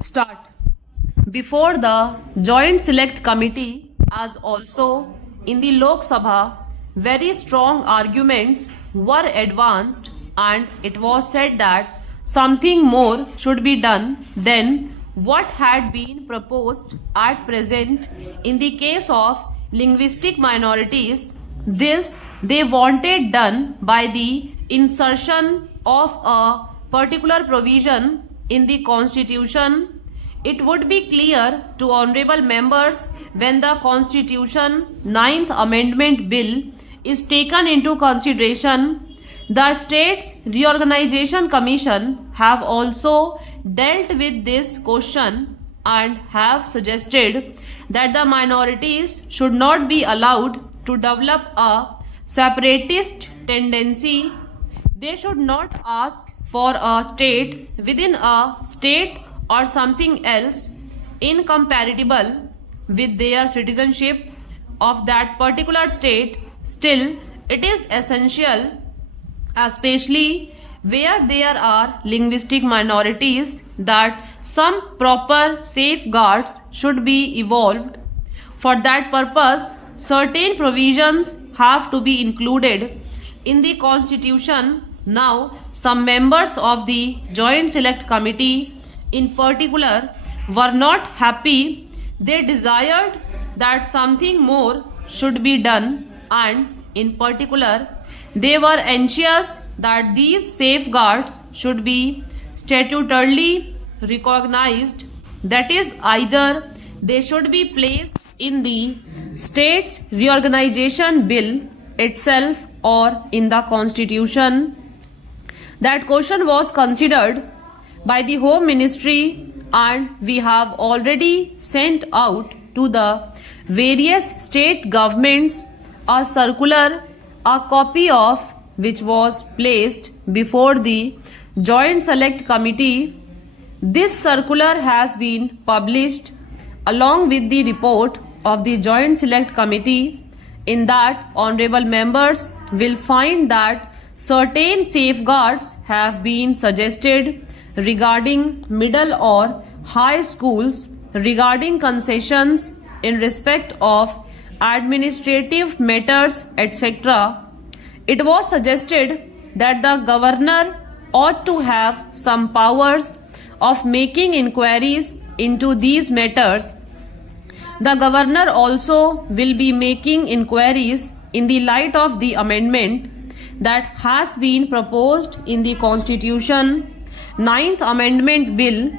Start. Before the Joint Select Committee, as also in the Lok Sabha, very strong arguments were advanced, and it was said that something more should be done than what had been proposed at present in the case of linguistic minorities. This they wanted done by the insertion of a particular provision in the constitution. It would be clear to honorable members when the constitution 9th amendment bill is taken into consideration. The states reorganization commission have also dealt with this question and have suggested that the minorities should not be allowed to develop a separatist tendency. They should not ask for a state within a state or something else incompatible with their citizenship of that particular state. Still, it is essential, especially where there are linguistic minorities, that some proper safeguards should be evolved. For that purpose, certain provisions have to be included in the constitution. Now, some members of the Joint Select Committee in particular were not happy. They desired that something more should be done, and in particular they were anxious that these safeguards should be statutorily recognized, that is, either they should be placed in the states reorganization bill itself or in the constitution. That question was considered by the Home Ministry, and we have already sent out to the various state governments a circular, a copy of which was placed before the Joint Select Committee. This circular has been published along with the report of the Joint Select Committee. In that, honorable members will find that certain safeguards have been suggested regarding middle or high schools, regarding concessions in respect of administrative matters, etc. It was suggested that the governor ought to have some powers of making inquiries into these matters. The governor also will be making inquiries in the light of the amendment that has been proposed in the Constitution 9th Amendment Bill.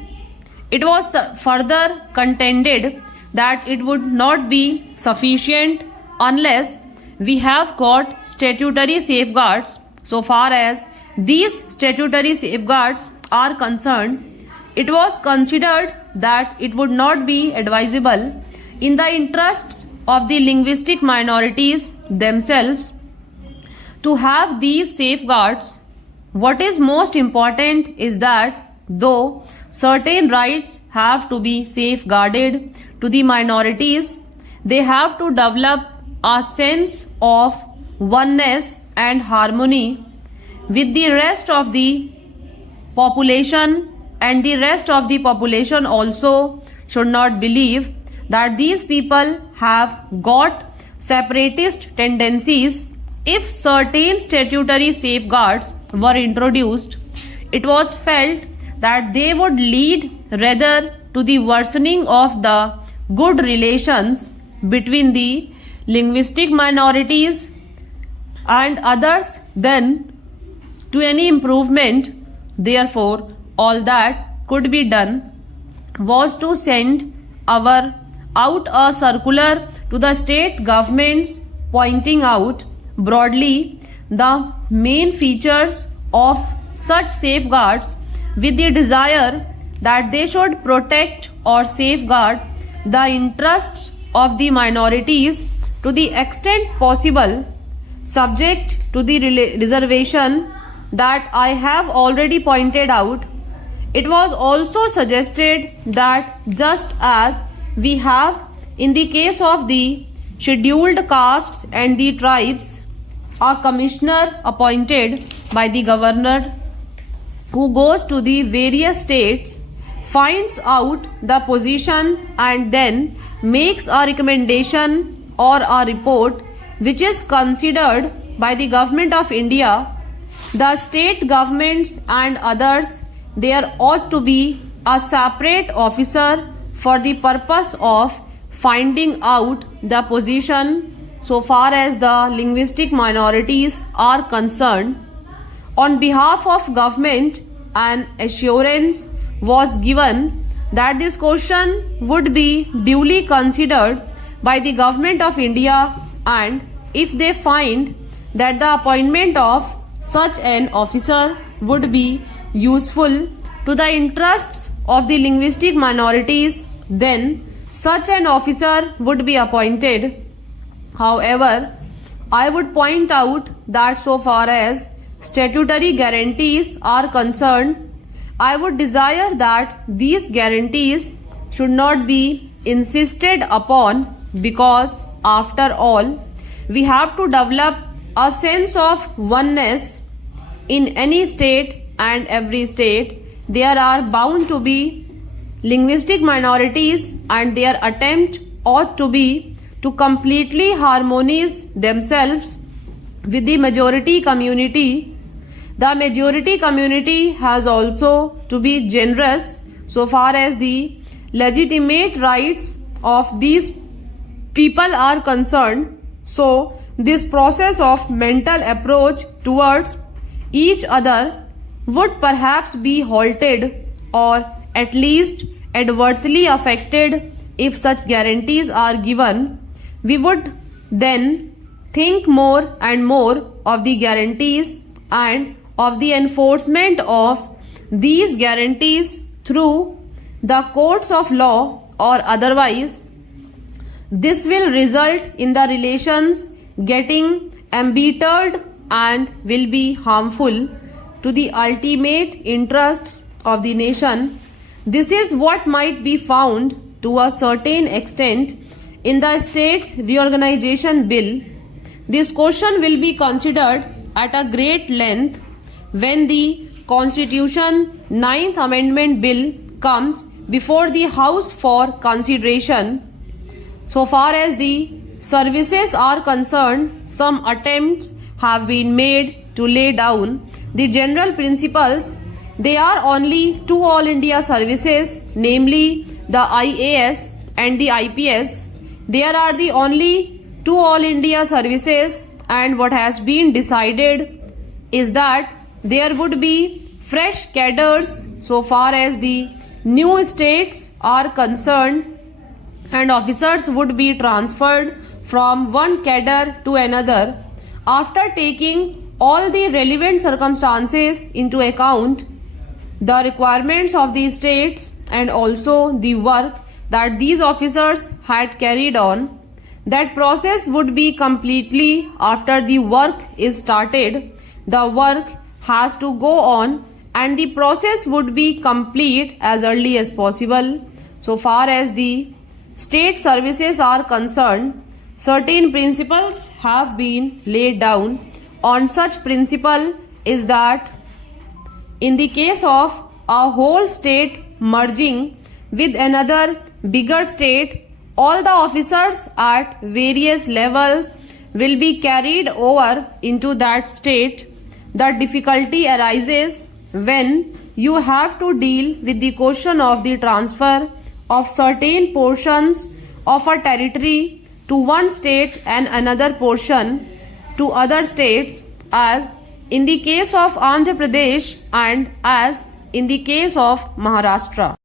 It was further contended that it would not be sufficient unless we have got statutory safeguards. So far as these statutory safeguards are concerned, it was considered that it would not be advisable in the interests of the linguistic minorities themselves to have these safeguards. What is most important is that though certain rights have to be safeguarded to the minorities, they have to develop a sense of oneness and harmony with the rest of the population, and the rest of the population also should not believe that these people have got separatist tendencies. If certain statutory safeguards were introduced, it was felt that they would lead rather to the worsening of the good relations between the linguistic minorities and others than to any improvement. Therefore, all that could be done was to send out a circular to the state governments pointing out broadly the main features of such safeguards, with the desire that they should protect or safeguard the interests of the minorities to the extent possible, subject to the reservation that I have already pointed out. It was also suggested that just as we have in the case of the scheduled castes and the tribes, a commissioner appointed by the governor who goes to the various states finds out the position and then makes a recommendation or a report which is considered by the Government of India, the state governments and others, there ought to be a separate officer for the purpose of finding out the position so far as the linguistic minorities are concerned. On behalf of government, an assurance was given that this question would be duly considered by the Government of India, and if they find that the appointment of such an officer would be useful to the interests of the linguistic minorities, then such an officer would be appointed. However, I would point out that so far as statutory guarantees are concerned, I would desire that these guarantees should not be insisted upon, because after all, we have to develop a sense of oneness in any state, and every state there are bound to be linguistic minorities, and their attempt ought to be to completely harmonize themselves with the majority community. The majority community has also to be generous so far as the legitimate rights of these people are concerned. So, this process of mental approach towards each other would perhaps be halted or at least adversely affected if such guarantees are given. We would then think more and more of the guarantees and of the enforcement of these guarantees through the courts of law or otherwise. This will result in the relations getting embittered and will be harmful to the ultimate interests of the nation. This is what might be found to a certain extent in the States Reorganization Bill. This question will be considered at a great length when the Constitution 9th Amendment Bill comes before the House for consideration. So far as the services are concerned, some attempts have been made to lay down the general principles. They are only two All India services, namely the IAS and the IPS. There are the only two All India services, and what has been decided is that there would be fresh cadres so far as the new states are concerned, and officers would be transferred from one cadre to another. After taking all the relevant circumstances into account, the requirements of the states and also the work that these officers had carried on, that process would be completely after the work is started. The work has to go on and the process would be complete as early as possible. So far as the state services are concerned, certain principles have been laid down. On such principle is that in the case of a whole state merging with another bigger state, all the officers at various levels will be carried over into that state. The difficulty arises when you have to deal with the question of the transfer of certain portions of a territory to one state and another portion to other states, as in the case of Andhra Pradesh and as in the case of Maharashtra.